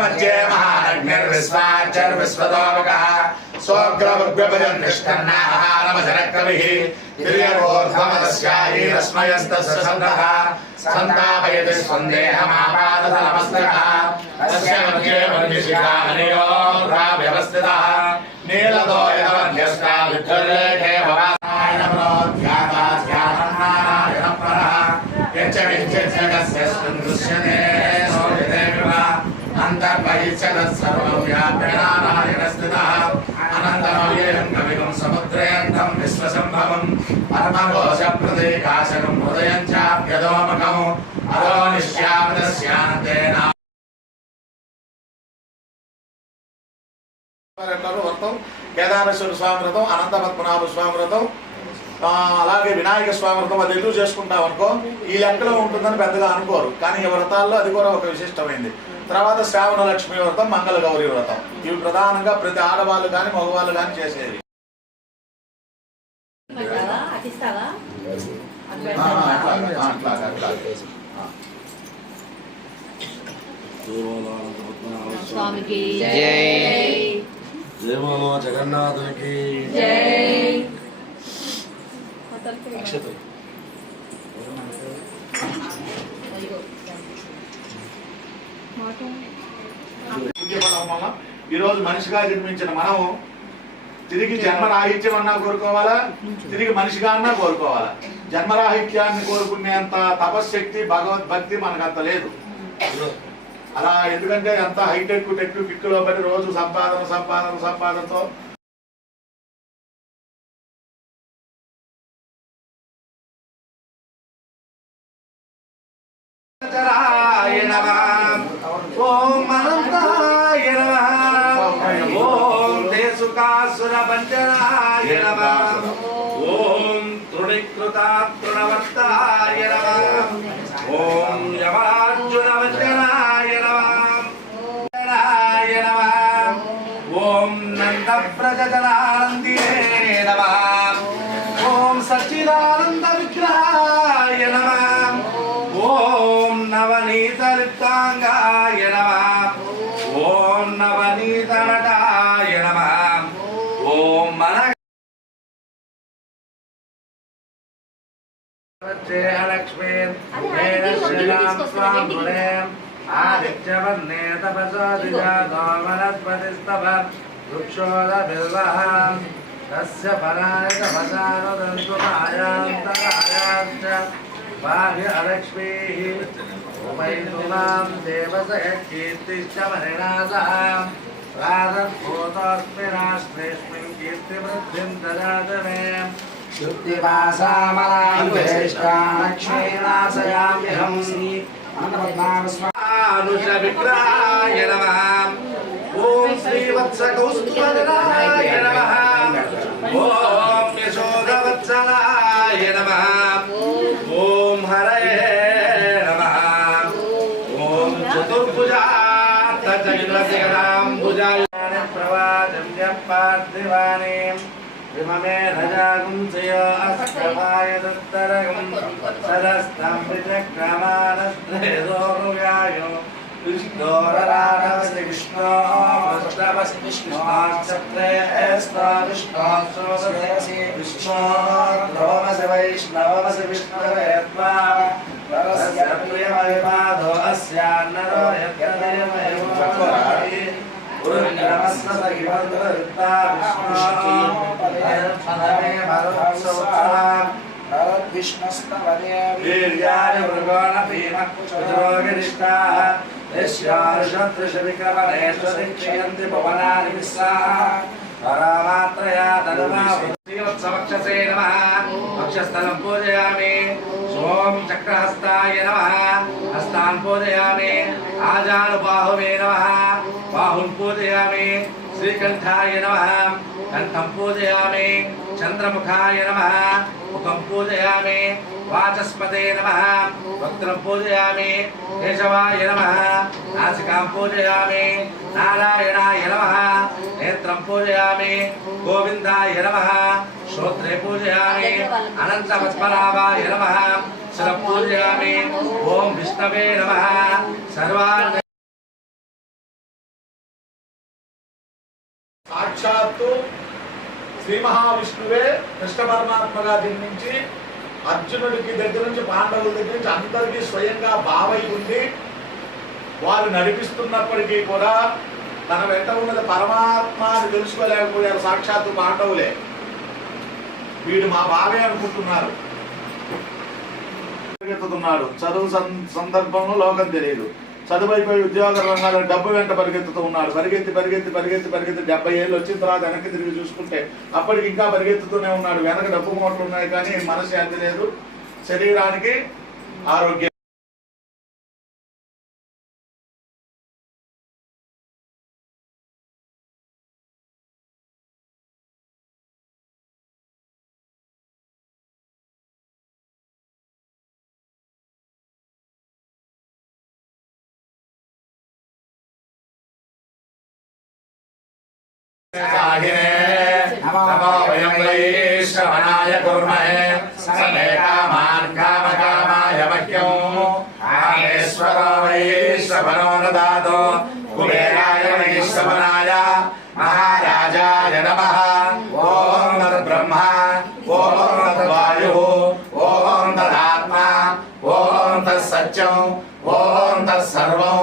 मध्ये महानग्निर्विश्वाचर्विश्वतोमुखः सोऽग्रवग्रभजन् निष्कर्णाहारमजरक्रमिः तिर्यवोर्ध्वमदस्यायैरस्मयस्तस्य सन्तापयति स्वन्देहमापादतलमस्तकः तस्य मध्ये मन्यशिखामणियोर्धा व्यवस्थितः नीलतो यदवध्यस्ता विद्युल्लेखे भवाय नमोऽध्यात्माध्यात्मनारायणपरः यच्च विच्चिज्जगस्यस्मिन् दृश्यते सोऽयते विवा अन्तर्बहिश्चतत्सर्वं व्याप्यनारायणस्थितः अनन्तमव्ययं कविगुं समुद्रेऽन्तं विश्वसम्भवं परमघोषप्रतीकाशकं हृदयं चाप्यदोमुखम् अधो निश्यामदस्यान्तेन వ్రతం కేదారేశ్వర స్వామి వ్రతం అనంత పద్మనాభ స్వామి వ్రతం అలాగే వినాయక స్వామి వ్రతం అది ఎందుకు చేసుకుంటాం అనుకో ఈ లెక్కలో ఉంటుందని పెద్దగా అనుకోరు కానీ ఈ వ్రతాల్లో అది కూడా ఒక విశిష్టమైంది. తర్వాత శ్రావణ లక్ష్మి వ్రతం మంగళ గౌరీ వ్రతం ఇవి ప్రధానంగా ప్రతి ఆడవాళ్ళు కానీ మగవాళ్ళు కానీ చేసేది. స్వామికి జై జై మామా జగన్నాథునికి జై. ఈరోజు మనిషిగా జన్మించిన మనము తిరిగి జన్మరాహిత్యం అన్నా కోరుకోవాలా, తిరిగి మనిషిగా అన్నా కోరుకోవాలా. జన్మరాహిత్యాన్ని కోరుకునేంత తపశ్శక్తి భగవద్భక్తి మనకంత లేదు. అలా ఎందుకంటే అంత హైటెక్ పిక్కులో పడి రోజు సంపాదనతో ఓం అనంతాయ నమః ఓం దేశుకాసుర భంజనాయ నమః ఓం తృణీకృతాతృణవర్తాయ నమః ఓం యమార్జున భంజనాయ నమః ఓం నందవ్రజనానందినే నమః ఓం సచ్చిదానంద విగ్రహాయ నమః ఓం నవనీతలిప్తాంగాయ నమః ఓం నవనీతనటాయ నమః ఓం లక్ష్మీ ఆదిత్యవర్ణే తపసోదిజాతో వనస్పతిస్తవ వృక్షోదబిల్వః తస్య ఫలాయ తపసానుదంతుమాయాంతరాయాశ్చ బాహ్య లక్ష్మీః ఉపైతుమాం దేవసయ కీర్తిశ్చ మణినాథః ప్రారద్భూతోऽస్మి రాష్ట్రేऽస్మిన్ కీర్తివృద్ధిం దదాతు మే శుద్ధివాసామలాక్షేణాశయామ్యహం అనుష విగ్రహాయ నమః ఓం శ్రీవత్సకౌస్తుభధరాయ నమః ఓం యశోదవత్సలాయ నమః ఓం హరయే నమః ఓం చతుర్భుజాత్తచక్రశిఖరాంబుజాయ ప్రవాచమ్యం పార్థివాని విమమే రజాగుంసయ అస్కవాయ దత్తరగం సరస్తం విచక్రమానస్త్రేదోరువ్యాయో విష్ణోరరాధవసి విష్ణో వృష్టవసి విష్ణోక్షత్రే ఏస్తా విష్ణోశ్రోససి విష్ణోద్రోమసి వైష్ణవమసి విష్ణువేత్వా వరస్య ప్రియమవిపాదో అస్యాన్నరో యత్నదేవయమోపరాది ఉరుగ్రమస్సగివంతురుక్తా విష్ణో పదే మరుత్సవత్సవాం వీర్యాయ మృగోణ భీమ కుచరోగిరిష్టాః యస్యార్షత్రిశవిక్రమణేశ్వరిక్షయంతి భువనాని విశ్వాః పరామాత్రయా తనుమా శ్రీవత్సవక్షసే నమః వక్షస్థలం పూజయామి ఓం చక్రహస్తాయ నమః హస్తాన్ పూజయామి ఆజానుబాహువే నమః బాహున్ పూజయామి శ్రీకంఠాయ నమః కంఠం పూజయామి చంద్రముఖాయ నమః ముఖం పూజయామి వాచస్పతే నమః వక్త్రం పూజయామి కేశవాయ నమః నాసికాం పూజయామి నారాయణాయ నమః నేత్రం పూజయామి గోవిందాయ నమః శ్రోత్రే పూజయామి అనంత పద్మనాభాయ నమః శిర పూజయామి ఓం విష్ణవే నమః సర్వాన్ సాక్షాత్తు శ్రీ మహావిష్ణువే కృష్ణ పరమాత్మగా జన్మించి అర్జునుడికి దగ్గర నుంచి పాండవుల దగ్గర నుంచి అందరికీ స్వయంగా బావై ఉండి వారు నడిపిస్తున్నప్పటికీ కూడా తన వెంట ఉన్నది పరమాత్మ అని తెలుసుకోలేకపోయారు. సాక్షాత్తు పాండవులే వీడు మా బావే అనుకుంటున్నారు. పరిగెత్తుతున్నాడు. చదువు సందర్భంలో లోకం తెలియదు. చదువు అయిపోయి ఉద్యోగ రంగాల్లో డబ్బు వెంట పరిగెత్తుతూ ఉన్నాడు. పరిగెత్తి 70 ఏళ్ళు వచ్చిన తర్వాత వెనక్కి తిరిగి చూసుకుంటే అప్పటికి ఇంకా పరిగెత్తుతూనే ఉన్నాడు. వెనక డబ్బు మూటలు ఉన్నాయి కానీ మనశ్శాంతి లేదు, శరీరానికి ఆరోగ్యం. नमो वयं वैश्रवणाय कुर्महे समे कामान् कामकामाय मह्यं कामेश्वरो वैश्रवणो ददातु कुबेराय वैश्रवणाय महाराजाय नमः। ॐ तद्ब्रह्मा ॐ तद्वायुः ॐ तदात्मा ॐ तत्सत्यं ॐ तत्सर्वं